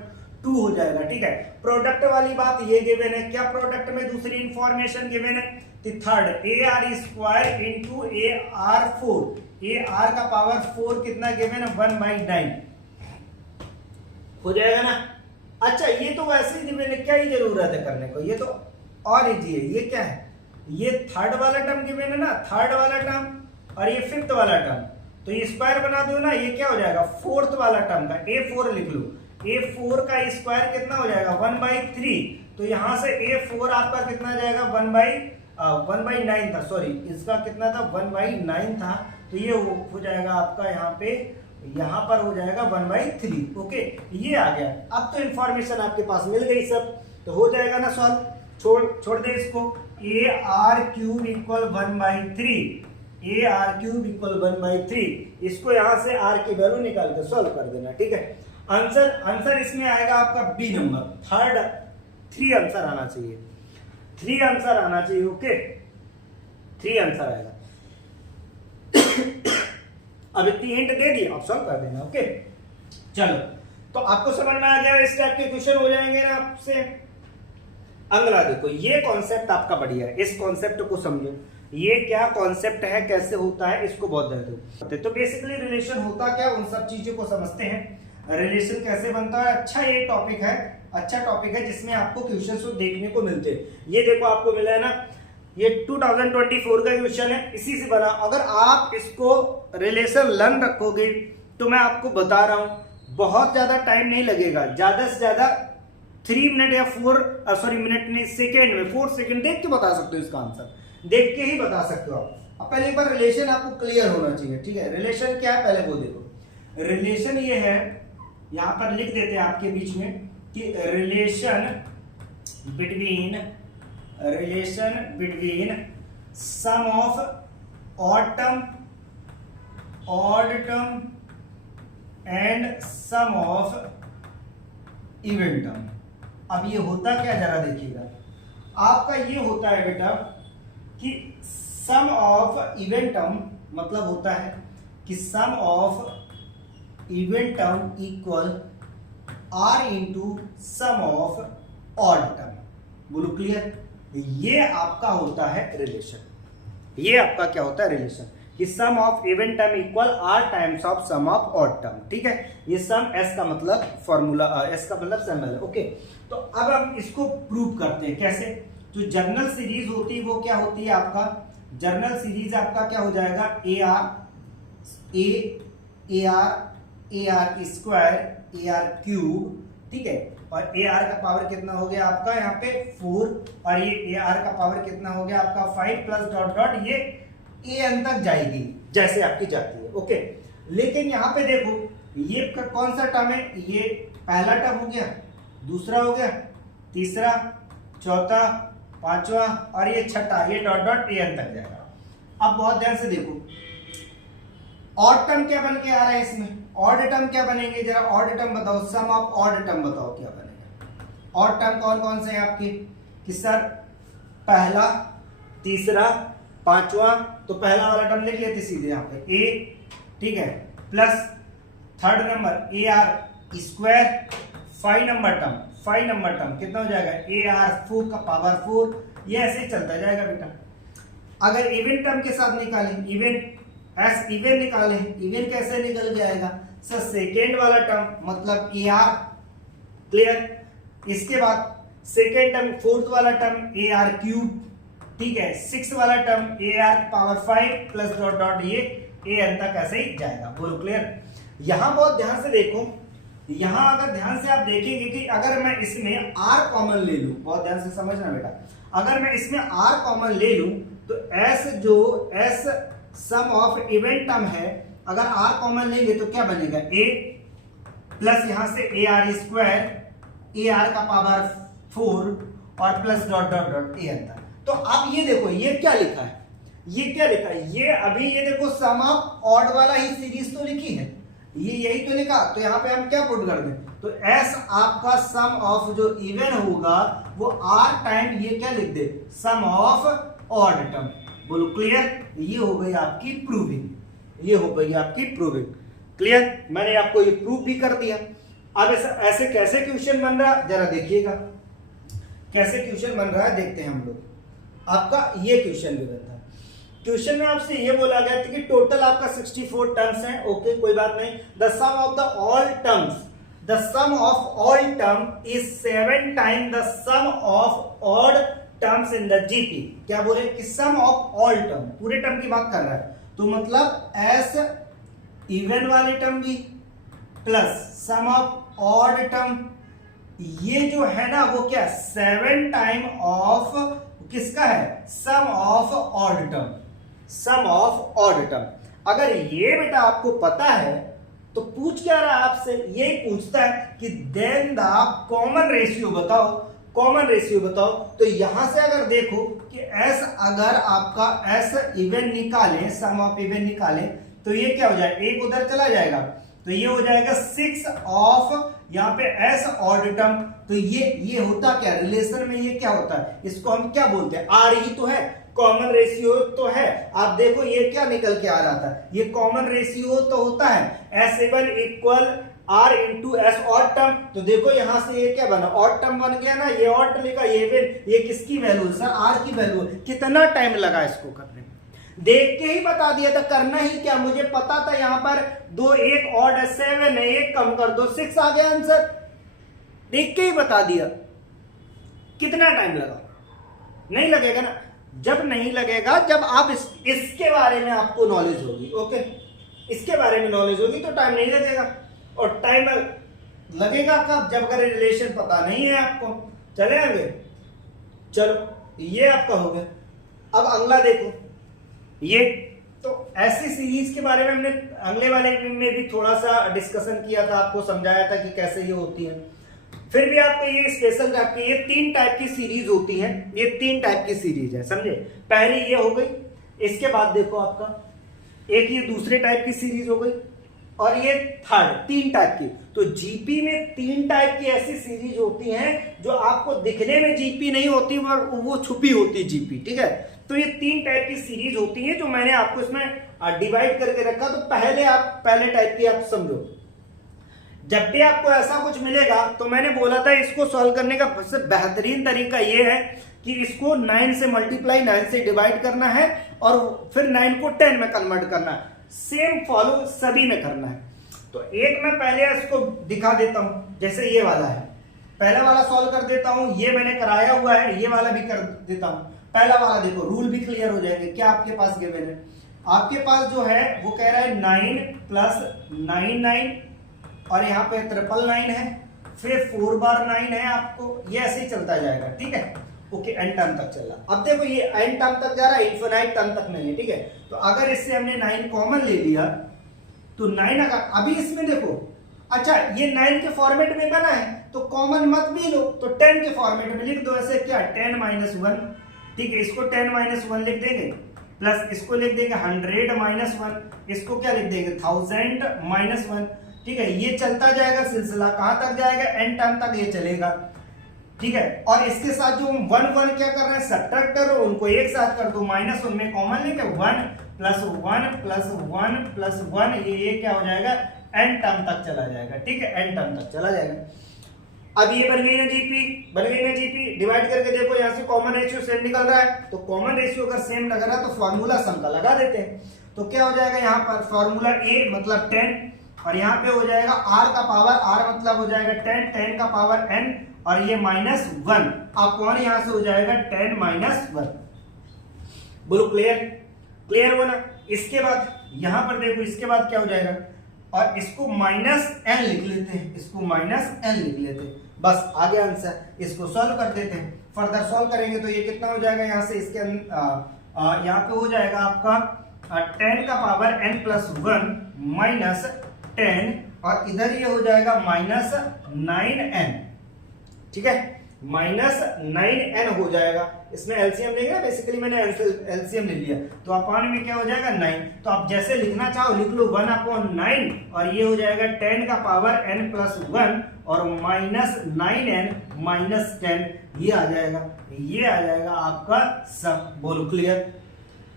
2 हो जाएगा, ठीक है। प्रोडक्ट वाली बात ये गिवन है, क्या प्रोडक्ट में दूसरी इंफॉर्मेशन गिवन है, third A r square into A R 4, A r का पावर 4 कितना गिवन है 1/9 हो जाएगा ना। अच्छा ये तो वैसे ही गिवन है, क्या ही जरूरत है करने को, ये तो और इजी है। ये क्या है, ये थर्ड वाला टर्म गिवन है ना, थर्ड वाला टर्म, और ये फिफ्थ वाला टर्म, तो ये स्क्वायर बना दो ना, ये क्या हो जाएगा फोर्थ वाला टर्म का A4 लिख लो, A4 का स्क्वायर कितना हो जाएगा 1/3, तो यहां से A4 आपका कितना जाएगा 1/9 था, सॉरी इसका कितना था 1/9 था, तो ये हो जाएगा आपका यहाँ पर हो जाएगा 1/3। ओके ये आ गया, अब तो इंफॉर्मेशन आपके पास मिल गई सब, तो हो जाएगा ना सॉल्व। छोड़ दे इसको, ए आर क्यूब इक्वल 1/3, ए आर क्यूब इक्वल 1/3, इसको यहां से आर की वैल्यू निकाल के सॉल्व कर देना, ठीक है। आंसर इसमें आएगा आपका बी नंबर, थर्ड 3 आंसर आना चाहिए, 3 आंसर आना चाहिए, ओके 3 आंसर आएगा। अब इतनी हिंट दे दी, आप सॉल्व कर देना, ओके। चलो तो आपको समझ में आ गया, इस टाइप के क्वेश्चन हो जाएंगे ना आपसे। अगला देखो, ये कॉन्सेप्ट आपका बढ़िया है, इस कॉन्सेप्ट को समझो, ये क्या कॉन्सेप्ट है, कैसे होता है, इसको बहुत ध्यान दो। तो बेसिकली रिलेशन होता क्या, उन सब चीजों को समझते हैं, रिलेशन कैसे बनता है। अच्छा ये टॉपिक है, अच्छा टॉपिक है जिसमें आपको क्वेश्चंस देखने को मिलते हैं। ये देखो आपको मिला है ना, ये 2024 का क्वेश्चन है, इसी से बना। अगर आप इसको रिलेशन लर्न रखोगे तो मैं आपको बता रहा हूं बहुत ज्यादा टाइम नहीं लगेगा, ज्यादा से ज्यादा 3 मिनट या 4 मिनट नहीं, सेकेंड में 4 सेकेंड देख के बता सकते हो, इसका आंसर देख के ही बता सकते हो आप। अब पहले एक बार रिलेशन आपको क्लियर होना चाहिए, ठीक है। रिलेशन क्या है पहले वो देखो, रिलेशन ये है, यहां पर लिख देते हैं आपके बीच में कि relation between sum of odd term and sum of even term. अब ये होता क्या जरा देखिएगा, आपका ये होता है बेटा कि सम ऑफ इवन टर्म मतलब होता है कि sum of even term equal are into sum of odd term. बोलो क्लियर, ये आपका होता है रिलेशन, ये आपका क्या होता है रिलेशन। कि sum of even term equal r times of sum of odd term. ठीक है, ये सम एस का मतलब फॉर्मूला, एस का मतलब सम है। ओके, तो अब हम इसको प्रूव करते हैं कैसे। जो जनरल सीरीज होती है वो क्या होती है आपका, जनरल सीरीज आपका क्या हो जाएगा, ए r square a r cube. ठीक है, और ए आर का पावर कितना हो गया आपका यहाँ पे 4, और ये ए आर का पावर कितना हो गया आपका 5 प्लस डॉट डॉट, ये ए एन तक जाएगी जैसे आपकी जाती है। ओके, लेकिन यहाँ पे देखो ये कौन सा टर्म है, ये पहला टर्म हो गया, दूसरा हो गया, तीसरा, चौथा, पांचवा और ये छठा, ये डॉट डॉट ए एन तक जाएगा। अब बहुत ध्यान से देखो ऑड टर्म क्या बन के आ रहा है इसमें, ऑड टर्म क्या बनेंगे, जरा ऑड टर्म बताओ, सम ऑफ ऑड टर्म बताओ क्या बनेगा। ऑड टर्म कौन कौन से हैं आपके, कि सर पहला, तीसरा, पांचवा, तो पहला वाला टर्म लिख लेते सीधे यहाँ पे ए, ठीक है, plus third number A r square, 5 number term कितना हो जाएगा, ए आर 4 का पावर 4, ये ऐसे चलता जाएगा बेटा। अगर इवन टर्म के साथ निकालें, इवन एस इवन निकालें, इवन कैसे निकल जाएगा सर, सेकेंड वाला टर्म मतलब ए आर, क्लियर। इसके बाद सेकेंड टर्म, फोर्थ वाला टर्म ए आर क्यूब, ठीक है, 6 वाला term a r power 5 plus dot dot, ये ए एन तक ऐसे ही जाएगा। बोलो क्लियर। यहां बहुत ध्यान से देखो, यहां अगर ध्यान से आप देखेंगे कि अगर मैं इसमें आर कॉमन ले लूं, बहुत ध्यान से समझना बेटा, अगर मैं इसमें आर कॉमन ले लूं तो एस जो S sum of even term है, अगर आर कॉमन लेंगे तो क्या बनेगा, ए प्लस यहां से a r square a r का पावर 4 और plus dot dot dot a n तक। तो अब ये देखो ये क्या लिखा है, ये क्या लिखा है, ये अभी ये देखो सम ऑफ ऑड वाला ही सीरीज तो लिखी है, ये यही तो लिखा। तो यहाँ पे हम क्या पुट कर दें, तो एस आपका सम ऑफ जो इवन होगा वो आर टाइम ये क्या लिख दे, सम ऑफ ऑड टर्म। बोलो क्लियर। ये हो गई आपकी प्रूविंग, ये हो गई आपकी प्रूविंग। क्लियर, मैंने आपको ये प्रूव भी कर दिया। अब ऐसे कैसे क्वेश्चन बन रहा जरा देखिएगा, कैसे क्वेश्चन बन रहा है देखते हैं हम लोग। आपका ये क्वेश्चन भी बनता है, क्वेश्चन में आपसे ये बोला गया था कि टोटल आपका 64 टर्म्स हैं। ओके, कोई बात नहीं। The sum of the all terms, the sum of all term is 7 time the sum of odd terms in the GP. क्या बोले कि सम ऑफ ऑल टर्म, पूरे टर्म की बात कर रहा है, तो मतलब एस इवन वाले टर्म भी plus sum of odd term, ये जो है ना वो क्या 7 टाइम ऑफ किसका है, sum of odd term, sum of odd term. अगर ये बेटा आपको पता है तो पूछ क्या रहा है आपसे, यही पूछता है कि देन द कॉमन रेशियो बताओ, कॉमन रेशियो बताओ। तो यहां से अगर देखो कि एस, अगर आपका एस इवन निकालें, सम ऑफ इवन निकालें, तो ये क्या हो जाएगा, एक उधर चला जाएगा, तो ये हो जाएगा 6 ऑफ यहाँ पे एस ऑड टर्म। तो ये होता क्या रिलेशन में, ये क्या होता है, इसको हम क्या बोलते हैं, आर ही तो है, कॉमन रेशियो तो है। आप देखो ये क्या निकल के आ रहा था, ये कॉमन रेशियो तो होता है, S even equal are into S odd term. तो देखो यहां से ये क्या बना, ऑड टर्म बन गया ना, ये ऑड लिखा, ये किसकी वैल्यू है सर, आर की वैल्यू है। कितना टाइम लगा इसको करने में, देख के ही बता दिया था, करना ही क्या, मुझे पता था यहां पर 2 1 ऑड है, 7 है, 1 कम कर दो 6 आ गया आंसर, देख के ही बता दिया। कितना टाइम लगा, नहीं लगेगा ना। जब नहीं लगेगा जब आप इसके बारे में आपको नॉलेज होगी। ओके, इसके बारे में नॉलेज होगी तो टाइम नहीं लगेगा, और टाइम लगेगा कब, जब अगर रिलेशन पता नहीं है आपको। चले आगे, चलो ये आपका हो गया। अब अगला देखो, ये तो ऐसी सीरीज के बारे में हमने अगले वाले में भी थोड़ा सा डिस्कशन किया था, आपको समझाया था कि कैसे ये होती है। फिर भी आपको ये स्पेशल टाइप की, ये 3 टाइप की सीरीज होती है, ये 3 टाइप की सीरीज है, समझे। पहली ये हो गई, इसके बाद देखो आपका एक ये दूसरे टाइप की सीरीज हो गई, और ये थर्ड, 3 टाइप की। तो जीपी में 3 टाइप की ऐसी सीरीज होती हैं जो आपको दिखने में जीपी नहीं होती, वो छुपी होती जीपी, ठीक है। तो ये 3 टाइप की सीरीज होती है जो मैंने आपको इसमें डिवाइड करके रखा। तो पहले टाइप की आप समझो, जब भी आपको ऐसा कुछ मिलेगा तो मैंने बोला था इसको सॉल्व करने का सबसे बेहतरीन तरीका ये है कि इसको 9 से मल्टीप्लाई 9 से डिवाइड करना है, और फिर 9 को 10 में कन्वर्ट करना है। सेम फॉलो सभी में करना है। तो एक मैं पहले इसको दिखा देता हूं, जैसे ये वाला है, पहला वाला सॉल्व कर देता हूं, ये मैंने कराया हुआ है, ये वाला भी कर देता हूं। पहला वाला देखो, रूल भी क्लियर हो जाएंगे। क्या आपके पास गिवन है? आपके पास जो है वो कह रहा है 9 प्लस 99 और यहाँ पे 999 है, फिर 4 बार 9 है आपको, ये ऐसे ही चलता जाएगा, ठीक है। ओके, एन टर्म तक चल रहा। अब देखो ये एन टर्म तक जा रहा है, इनफिनाइट टर्म तक नहीं है, ठीक है। तो अगर इससे हमने 9 कॉमन ले लिया तो 9 अगर अभी इसमें देखो, अच्छा ये 9 के फॉर्मेट में बना है तो कॉमन मत भी लो, तो 10 के फॉर्मेट में लिख दो। ऐसे क्या 10 माइनस 1, ठीक है, इसको 10 माइनस 1 लिख देंगे, प्लस इसको लिख देंगे 100 माइनस 1, इसको क्या लिख देंगे 1000 माइनस 1, ठीक है। ये चलता जाएगा सिलसिला, कहां तक जाएगा? एन टर्म तक ये चलेगा, ठीक है। और इसके साथ जो 1 1 क्या कर रहे हैं, सब्ट्रैक्ट करो, उनको एक साथ कर दो, माइनस उनमें कॉमन लेके 1 प्लस 1 प्लस 1 प्लस 1, ये क्या हो जाएगा? एन टर्म तक चला जाएगा, ठीक है, एन टर्म तक चला जाएगा। अब ये बन गई ना जीपी, बन गई ना जीपी। डिवाइड करके देखो, यहां से कॉमन रेशियो सेम निकल रहा है, तो कॉमन रेशियो अगर सेम लग रहा है तो फॉर्मूला सम का लगा देते हैं। तो क्या हो जाएगा यहाँ पर? फॉर्मूला ए मतलब 10 और यहाँ पे हो जाएगा r का पावर, r मतलब हो जाएगा 10, 10 का पावर n और ये माइनस 1 अपॉन यहां से हो जाएगा 10 माइनस 1। बोलो क्लियर? क्लियर हुआ ना? इसके बाद यहां पर देखो, इसके बाद क्या हो जाएगा, और इसको माइनस n लिख लेते हैं, इसको माइनस n लिख लेते हैं, बस आ गया आंसर। इसको सॉल्व कर देते हैं, फर्दर सॉल्व करेंगे तो ये कितना हो जाएगा यहाँ से, इसके यहाँ पे हो जाएगा आपका 10 का पावर n प्लस 1 माइनस 10 और इधर ये हो जाएगा माइनस 9n, ठीक है, माइनस 9n हो जाएगा। इसमें एलसीएम लेंगे ना, बेसिकली मैंने एलसीएम ले लिया, तो अपान में क्या हो जाएगा 9। तो आप जैसे लिखना चाहो लिख लो 1/9 और ये हो जाएगा 10 का पावर n प्लस 1 और माइनस 9n माइनस 10, ये आ जाएगा, ये आ जाएगा आपका सब। बोलो क्लियर?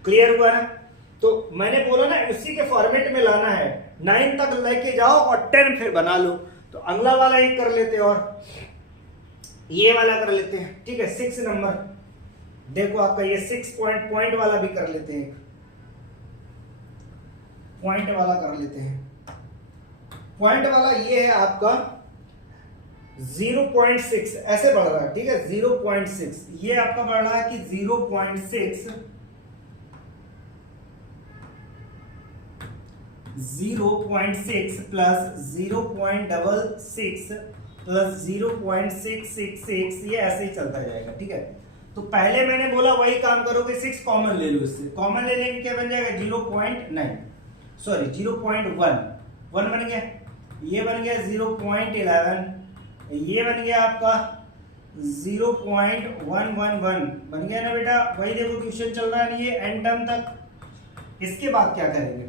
क्लियर हुआ ना? तो मैंने बोला ना उसी के फॉर्मेट में लाना है, 9 तक लेके जाओ और 10 फिर बना लो। तो अगला वाला एक कर लेते हैं और ये वाला कर लेते हैं, ठीक है। 6 नंबर देखो आपका, ये 6 पॉइंट वाला भी कर लेते हैं, पॉइंट वाला कर लेते हैं। पॉइंट वाला ये है आपका 0.6 ऐसे बढ़ रहा है, ठीक है, 0.6 ये आपका बढ़ रहा है कि 0.6 प्लस 0.66 प्लस 0.666, ये ऐसे ही चलता जाएगा, ठीक है। तो पहले मैंने बोला वही काम करोगे, 6 कॉमन ले लो, इससे कॉमन ले लेंगे क्या बन जाएगा 0.9 सॉरी 0.1 बन गया, ये बन गया 0.11, ये बन गया आपका 0.111 बन गया ना बेटा। वही देखो क्वेश्चन चल रहा है ना, ये एन टर्म तक। इसके बाद क्या करेंगे,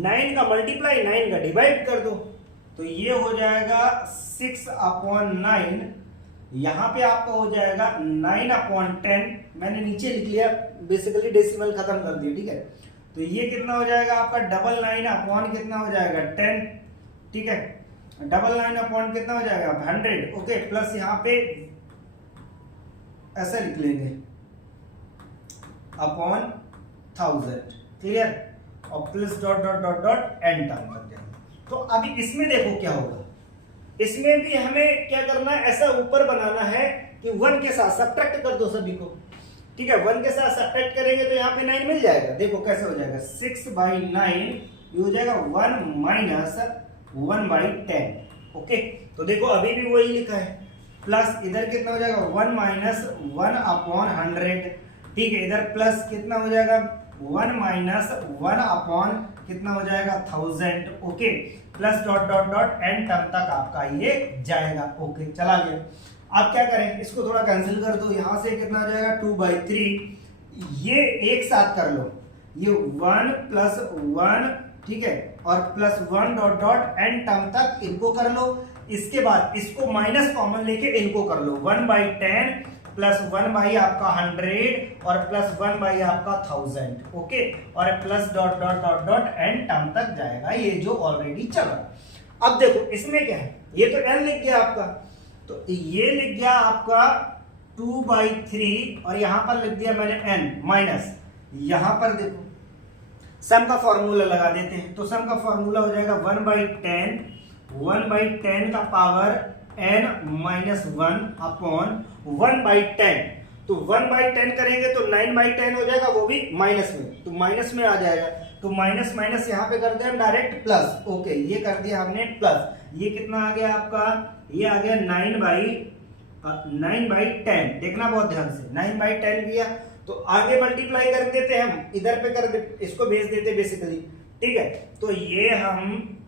9 का मल्टीप्लाई 9 का डिवाइड कर दो, तो ये हो जाएगा 6/9, यहां पे आपका हो जाएगा 9/10, मैंने नीचे लिख लिया, बेसिकली डेसिमल खत्म कर दिया, ठीक है। तो ये कितना हो जाएगा आपका 99 अपॉन कितना हो जाएगा 10, ठीक है, 99 अपॉन कितना हो जाएगा 100, ओके, प्लस यहां पे ऐसा लिख लेंगे अपॉन 1000, क्लियर, और plus dot dot dot dot n term बन जाएगा। तो अभी इसमें देखो क्या होगा, इसमें भी हमें क्या करना है, ऐसा ऊपर बनाना है कि 1 के साथ सब्ट्रैक्ट कर दो सभी को, ठीक है। 1 के साथ सब्ट्रैक्ट करेंगे तो यहाँ पे 9 मिल जाएगा, देखो कैसे हो जाएगा 6/9, ये हो जाएगा 1 माइनस 1/10, ओके। तो देखो अभी भी वही लिखा है, प्लस इधर कितना हो जाएगा 1 माइनस 1/100, ठीक है, इधर प्लस कितना हो जाएगा 1 माइनस 1 कितना हो जाएगा 1000, okay, plus dot dot dot n term तक आपका ये जाएगा, ओके, चला गया। अब क्या करें, इसको थोड़ा कैंसिल कर दो, यहां से कितना हो जाएगा 2/3, ये एक साथ कर लो, ये 1 प्लस 1, ठीक है, और plus 1 dot dot n term तक इनको कर लो। इसके बाद इसको माइनस कॉमन लेके इनको कर लो, 1/10 प्लस 1 आपका 100 और प्लस 1 आपका 1000, ओके, और plus dot dot dot dot n term तक जाएगा, ये जो ऑलरेडी चल रहा। अब देखो इसमें क्या है, ये तो n लिख गया आपका, तो ये लिख गया आपका 2/3 और यहां पर लिख दिया मैंने n माइनस, यहां पर देखो सम का फॉर्मूला लगा देते हैं, तो सम का फॉर्मूला हो जाएगा 1/10 का पावर n माइनस 1 अपॉन 1/10। तो 1/10 करेंगे तो 9/10 हो जाएगा, वो भी माइनस में, तो माइनस में आ जाएगा। तो माइनस माइनस यहाँ पे कर दिया डायरेक्ट प्लस। ओके, ये कर दिया हमने प्लस। ये कितना आ गया आपका, ये आ गया 9/10। देखना बहुत ध्यान से, 9/10 किया तो आगे मल्टीप्लाई कर देते हैं हम, इधर पे कर दे, इसको भेज देते बेसिकली। ठीक है, तो ये हम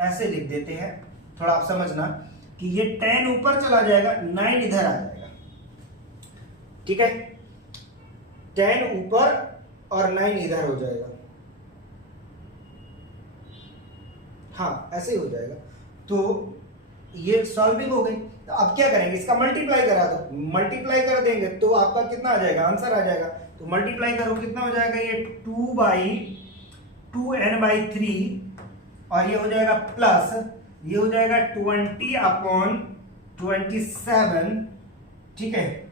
ऐसे लिख देते हैं, थोड़ा आप समझना कि ये 10 ऊपर चला जाएगा, 9 इधर आ जाएगा। ठीक है, 10 ऊपर और 9 इधर हो जाएगा। हाँ, ऐसे ही हो जाएगा। तो ये सॉल्विंग हो गई। तो अब क्या करेंगे, इसका मल्टीप्लाई करा दो। मल्टीप्लाई कर देंगे तो आपका कितना आ जाएगा, आंसर आ जाएगा। तो मल्टीप्लाई करो, कितना हो जाएगा, ये 2/2n/3 और ये हो जाएगा प्लस, ये हो जाएगा 20/27। ठीक है,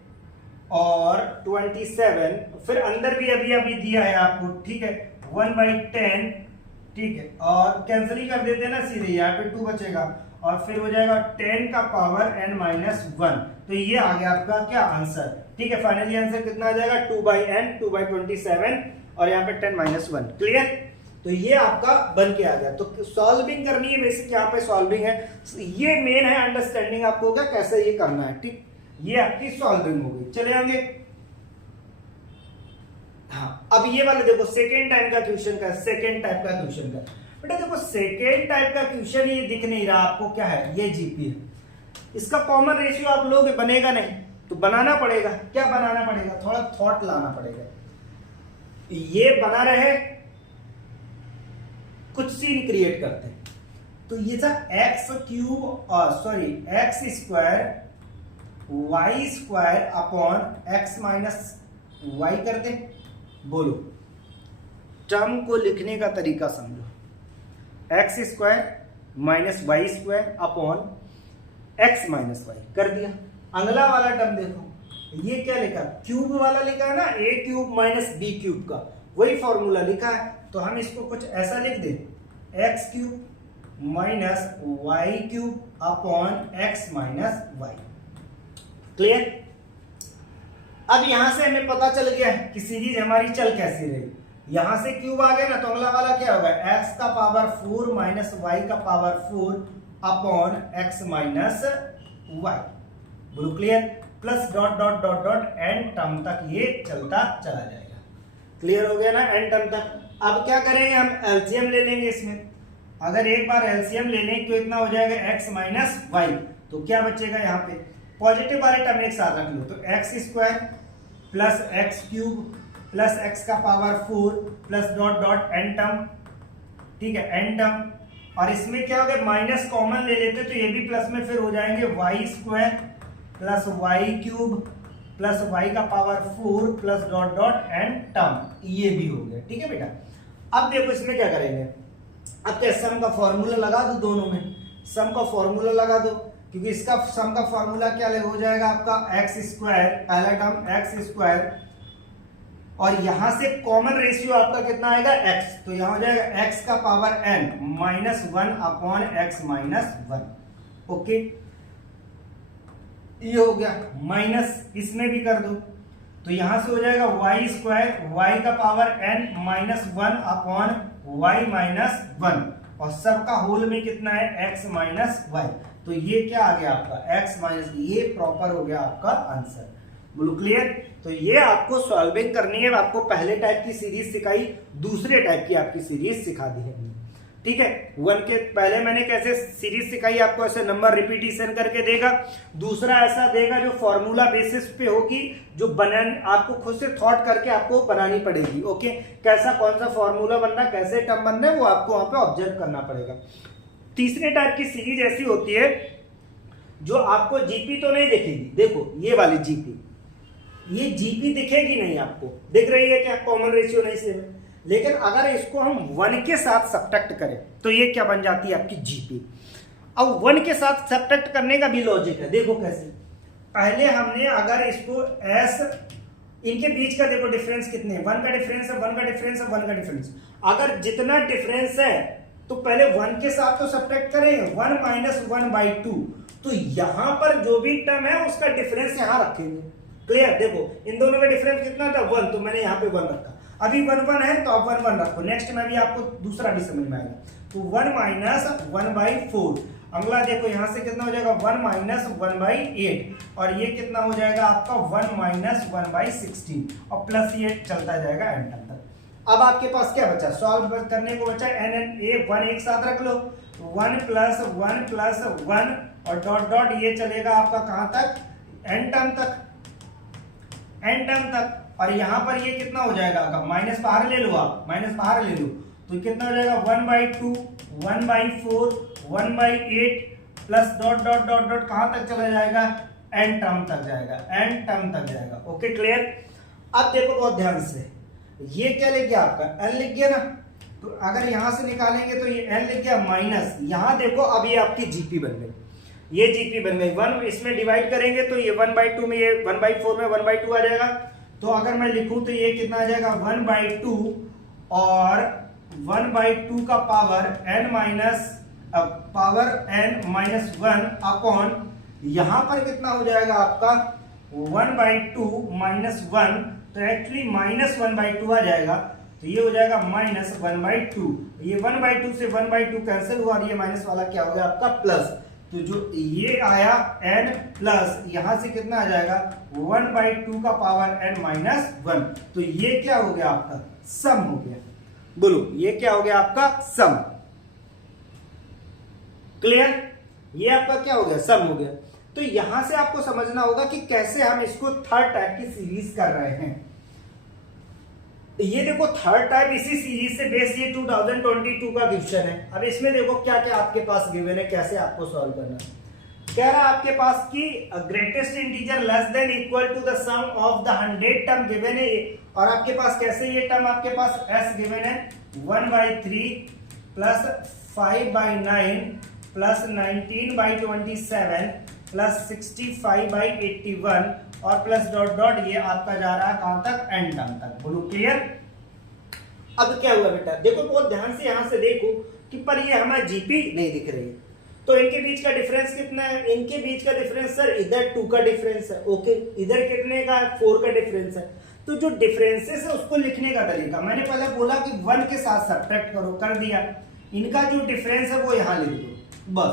और 27 फिर अंदर भी अभी दिया है आपको। ठीक है, 1/10। ठीक है, और कैंसिल ही कर देते हैं ना सीधे, यहाँ पे 2 बचेगा और फिर हो जाएगा 10 का पावर n माइनस 1। तो ये आ गया आपका क्या आंसर। ठीक है, फाइनली आंसर कितना आ जाएगा, 2/n 2/27 और यहाँ पे 10 माइनस 1। क्लियर, तो ये आपका बन के आ गया। तो सॉल्विंग करनी है, बेसिक यहाँ पे सॉल्विंग है, ये मेन है अंडरस्टैंडिंग आपको क्या कैसे ये करना है। ठीक, ये आपकी सॉल्विंग हो गई। चले आगे। हाँ, अब ये वाले देखो सेकेंड टाइप का क्वेश्चन का, सेकेंड टाइप का क्वेश्चन का बेटा देखो, सेकेंड टाइप का क्वेश्चन ये दिख नहीं रहा आपको, क्या है, ये जीपी है। इसका कॉमन रेशियो आप लोग बनेगा नहीं, तो बनाना पड़ेगा। क्या बनाना पड़ेगा, थोड़ा थॉट लाना पड़ेगा। ये बना रहे, कुछ सीन क्रिएट करते हैं, तो ये था x² upon x minus y करते। बोलो, टर्म को लिखने का तरीका समझो। x² minus y² upon x minus y कर दिया। अगला वाला टर्म देखो, ये क्या लिखा, क्यूब वाला लिखा है ना, a³ माइनस b³ का वही फॉर्मूला लिखा है। तो हम इसको कुछ ऐसा लिख दें, x³ minus y³ upon x minus y। Clear. अब यहां से हमें पता चल गया कि सीरीज हमारी चल कैसी रही। यहां से क्यूब आ गया ना, तो अगला वाला क्या होगा, x का पावर 4 माइनस y का power 4 upon x minus y। बोलो clear, plus dot dot dot dot and term तक ये चलता चला जाएगा। क्लियर हो गया ना, एंड टर्म तक। अब क्या करेंगे, हम एलसीएम ले लेंगे इसमें। अगर एक बार एलसीएम ले लें तो इतना हो जाएगा x माइनस y। तो क्या बचेगा, यहाँ पे पॉजिटिव वाले टर्म एक साथ रख लो, तो x² plus x³ plus x का power 4 plus dot dot n term. ठीक है, एन टर्म। और इसमें क्या हो गया, माइनस कॉमन ले लेते तो ये भी प्लस में फिर हो जाएंगे y² plus y³ plus y का power 4 plus dot dot n term, ये भी हो गया। ठीक है बेटा, अब देखो इसमें क्या करेंगे, अब क्या सम का फॉर्मूला लगा दो, दोनों में सम का फॉर्मूला लगा दो, क्योंकि इसका सम का फॉर्मूला क्या हो जाएगा आपका x², पहला टर्म x², और यहां से कॉमन रेशियो आपका कितना आएगा x, तो यहां हो जाएगा x का power n minus 1 upon x minus 1। Okay, ये हो गया, माइनस इसमें भी कर दो, तो यहां से हो जाएगा y² y का power n minus 1 upon y minus 1, और सबका होल में कितना है x माइनस y। तो ये क्या आ गया आपका x माइनस, ये प्रॉपर हो गया आपका आंसर। बोलो क्लियर। तो ये आपको सॉल्विंग करनी है। आपको पहले टाइप की सीरीज सिखाई, दूसरे टाइप की आपकी सीरीज सिखा दी है। ठीक है, 1 के पहले मैंने कैसे सीरीज सिखाई आपको, ऐसे नंबर रिपीटिशन करके देगा। दूसरा ऐसा देगा जो फॉर्मूला बेसिस पे होगी, जो आपको खुद से थॉट करके आपको बनानी पड़ेगी। ओके, कैसा कौन सा फॉर्मूला बनना, कैसे टर्म बनना है, वो आपको वहां पे ऑब्जर्व करना पड़ेगा। तीसरे टाइप की सीरीज ऐसी होती है जो आपको जीपी तो नहीं दिखेगी। देखो ये वाली जीपी, ये जीपी दिखेगी नहीं आपको, दिख रही है क्या, कॉमन रेशियो नहीं से, लेकिन अगर इसको हम 1 के साथ सब्ट्रैक्ट करें तो ये क्या बन जाती है आपकी जीपी। अब 1 के साथ सब्ट्रैक्ट करने का भी लॉजिक है, देखो कैसे। पहले हमने अगर इसको s इनके बीच का देखो डिफरेंस कितने हैं, 1 का डिफरेंस है, 1 का डिफरेंस है, 1 का डिफरेंस। अगर जितना डिफरेंस है तो पहले 1 के साथ तो सब्ट्रैक्ट करेंगे, 1 माइनस 1/2। तो यहां पर जो भी टर्म है उसका डिफरेंस यहां रखेंगे। क्लियर? देखो इन दोनों का डिफरेंस कितना था, 1, तो मैंने यहाँ पे 1 रखा। अभी 1 1 है तो आप 1 1 रखो। नेक्स्ट में भी आपको दूसरा भी समझ में आएगा। तो 1 माइनस 1/4। अगला देखो यहां से कितना हो जाएगा, 1 माइनस 1/8, और ये कितना हो जाएगा आपका 1 माइनस 1/16, और प्लस ये चलता जाएगा एन तक। अब आपके पास क्या बचा, सॉल्व करने को बचा एन एन ए 1 एक साथ रख लो, 1 प्लस 1 प्लस 1 और डॉट डॉट ये चलेगा आपका कहां तक, एन टर्म तक, एन टर्म तक। और यहां पर ये कितना हो जाएगा आपका, माइनस बाहर ले लो, आप माइनस बाहर ले लो तो कितना हो जाएगा 1/2, 1/4, 1/8 plus dot dot dot dot कहां तक चला जाएगा, एन टर्म तक जाएगा, एन टर्म तक जाएगा। Okay clear? अब देखो बहुत ध्यान से, ये क्या लिख गया आपका, एन लिख गया ना, तो अगर यहां से निकालेंगे तो ये एन लिख गया माइनस, यहां देखो अब ये आपकी जीपी बन गई, ये जीपी बन गई। 1 इसमें डिवाइड करेंगे तो ये 1/2 में, ये 1/4 में 1/2 आ जाएगा। तो अगर मैं लिखूं तो ये कितना आ जाएगा 1/2 और 1/2 का पावर n माइनस 1 अपॉन यहां पर कितना हो जाएगा आपका 1/2 माइनस 1, तो एक्चुअली माइनस 1/2 आ जाएगा, तो ये हो जाएगा माइनस 1/2। ये 1/2 से 1/2 कैंसिल हुआ और ये माइनस वाला क्या हो गया आपका प्लस। तो जो ये आया n प्लस यहां से कितना आ जाएगा 1/2 का पावर n माइनस 1, तो ये क्या हो गया आपका सम हो गया। बोलो ये क्या हो गया आपका सम। क्लियर? ये आपका क्या हो गया, सम हो गया। तो यहां से आपको समझना होगा कि कैसे हम इसको थर्ड टाइप की सीरीज कर रहे हैं। ये देखो थर्ड टाइप इसी सीरीज से बेस, ये 2022 का क्वेश्चन है। अब इसमें देखो क्या क्या आपके पास गिवन है, कैसे आपको सॉल्व करना है। कह रहा है आपके पास कि greatest integer less than equal to the sum of the 100 term given है, और आपके पास कैसे ये टर्म आपके पास s गिवन है 1/3 प्लस 5/9 प्लस 19/27 प्लस 65/81 और प्लस डॉट डॉट ये आपका जा रहा है कहां तक, एन टर्म तक। बोलो क्लियर? अब क्या हुआ बेटा, देखो बहुत ध्यान से यहां से देखो कि पर ये हमारा जीपी नहीं दिख रही है, तो इनके बीच का डिफरेंस कितना है, इनके बीच का डिफरेंस सर इधर 2 का डिफरेंस है, ओके, इधर कितने का है 4 का डिफरेंस है। तो जो डिफरेंसेस है उसको लिखने का तरीका, मैंने पहले बोला कि 1 के साथ सब्ट्रैक्ट करो, कर दिया। इनका जो डिफरेंस है वो यहां लिख दो बस।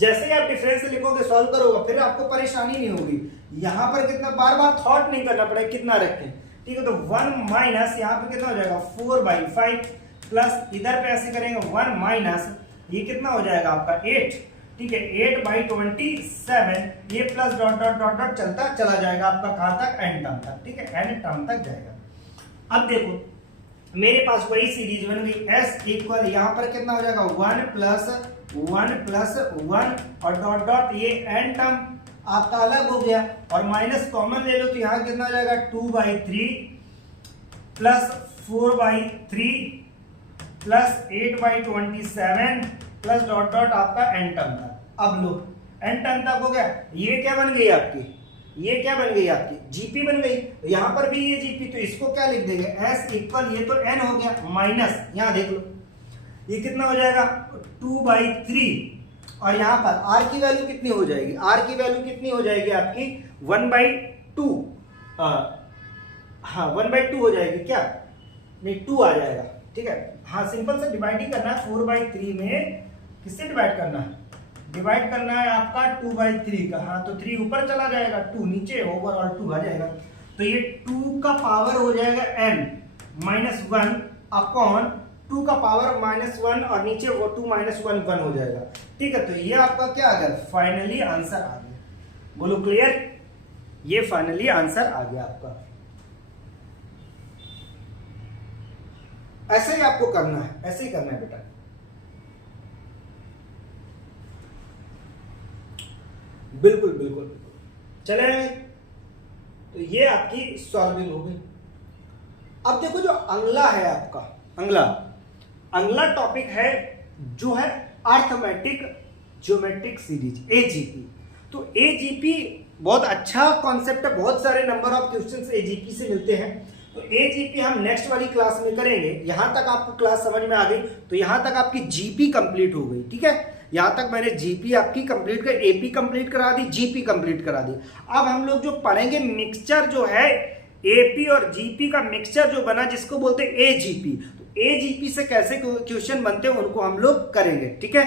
जैसे ही आप डिफरेंस लिखोगे सॉल्व करोगे फिर आपको परेशानी नहीं होगी। यहां पर कितना बार बार थॉट नहीं करना पड़ेगा कितना रखें, ठीक है। तो 1 माइनस यहाँ पे कितना हो जाएगा 4/5 प्लस इधर पे ऐसे करेंगे 1 माइनस ये कितना हो जाएगा आपका 8, ठीक है, 8/27 ये plus dot dot dot dot चलता चला जाएगा आपका कहां तक, एन टर्म तक, ठीक है, एन टर्म तक जाएगा। अब देखो मेरे पास वही सीरीज बन गई, s इक्वल यहां पर कितना हो जाएगा 1 प्लस 1 और डॉट डॉट ये एन टर्म आपका अलग हो गया, और माइनस कॉमन ले लो तो यहां कितना हो जाएगा 2/3 plus 4/3 plus 8/27 plus dot dot आपका एन टर्म तक। अब लो एन टर्म तक हो गया, ये क्या बन गई आपकी, ये क्या बन गई आपकी जीपी बन गई। यहां पर भी ये जीपी, तो इसको क्या लिख देंगे s इक्वल ये तो n हो गया माइनस यहां देख लो ये कितना हो जाएगा 2/3, और यहां पर r की वैल्यू कितनी हो जाएगी, r की वैल्यू कितनी हो जाएगी आपकी 1/2, हाँ 1/2 हो जाएगी क्या, नहीं 2 आ जाएगा, ठीक है। हाँ सिंपल से डिवाइडिंग करना है 4/3 में, किससे डिवाइड करना है, डिवाइड करना है आपका 2/3 का, हाँ तो 3 ऊपर चला जाएगा 2 नीचे, ओवरऑल 2 आ जाएगा। तो ये 2 का पावर हो जाएगा n माइनस 1 अपॉन 2 का पावर -1 और नीचे वो 2 -1 1 हो जाएगा, ठीक है। तो ये आपका क्या आ गया, फाइनली आंसर आ गया। बोलो क्लियर? ये फाइनली आंसर आ गया आपका। ऐसे ही आपको करना है, ऐसे ही करना है बेटा। बिल्कुल बिल्कुल चले, तो ये आपकी सॉल्विंग हो गई। अब देखो जो अगला है आपका, अगला टॉपिक है जो है अर्थमेटिक ज्योमेट्रिक सीरीज एजीपी। तो एजीपी बहुत अच्छा कॉन्सेप्ट है, बहुत सारे नंबर ऑफ क्वेश्चंस एजीपी से मिलते हैं। तो एजीपी हम नेक्स्ट वाली क्लास में करेंगे। यहां तक आपको क्लास समझ में आ गई, तो यहां तक आपकी जीपी कंप्लीट हो गई, ठीक है। यहां तक मैंने जीपी आपकी कंप्लीट कर, एपी कंप्लीट करा दी, जीपी कंप्लीट करा दी। अब हम लोग जो पढ़ेंगे मिक्सचर जो है एपी और जीपी का मिक्सचर जो बना, जिसको बोलते हैं एजीपी। तो एजीपी से कैसे क्वेश्चन बनते हैं उनको हम लोग करेंगे, ठीक है।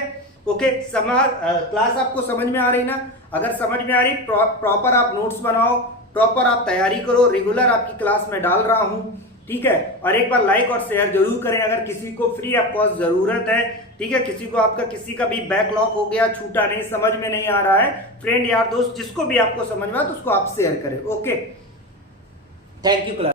ओके, क्लास आपको समझ में आ रही ना? अगर समझ में आ रही, प्रॉपर आप नोट्स बनाओ, प्रॉपर आप तैयारी करो। रेगुलर आपकी क्लास में डाल रहा हूं, ठीक है। और एक बार लाइक और शेयर जरूर करें अगर किसी को फ्री ऑफ कॉस्ट जरूरत है, ठीक है। किसी को आपका किसी का भी बैकलॉग हो गया, छूटा नहीं, समझ में नहीं आ रहा है, फ्रेंड यार दोस्त जिसको भी आपको समझ में आ तो उसको आप शेयर करें। Okay, thank you class.